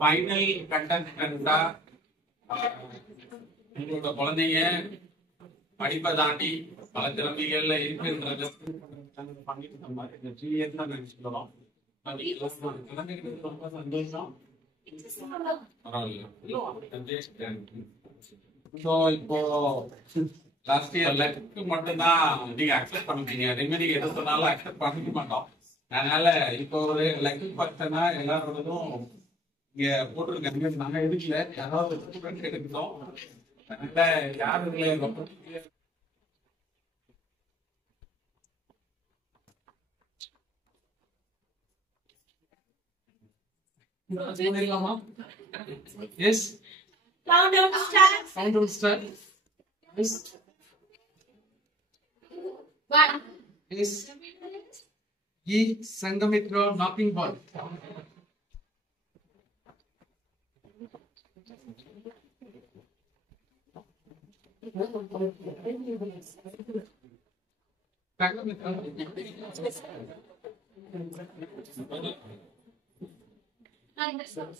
Final கண்டென்டா உங்களோட குழந்தைங்க படிப்பை தாண்டி பல திறமைகள்ல இருக்குன்றது பண்ணிட்டு மாதிரி இந்த 3 இயர்ஸ் தான் நினைச்சுக்கிறோம். குழந்தைங்களுக்கு ரொம்ப சந்தோஷம். ஸோ இப்போ லாஸ்ட் இயர் லெக்கு மட்டும்தான் நீங்க அக்செப்ட் பண்ணுவீங்க. ரெமெடி எது சொன்னாலும் அக்செப்ட் பண்ணிக்க மாட்டோம். அதனால இப்போ ஒரு லெக்கு பார்த்தனா எல்லாரோடதும் இங்க போட்டிருக்காங்க. நாங்க எடுக்கல, யாராவது ஸ்டூடெண்ட் எடுக்கிறோம். அதனால யாரு ரொம்ப Yes. Countdown start. Countdown start. Yes. 1. Yes. E. Sangamitra knocking ball. Understand.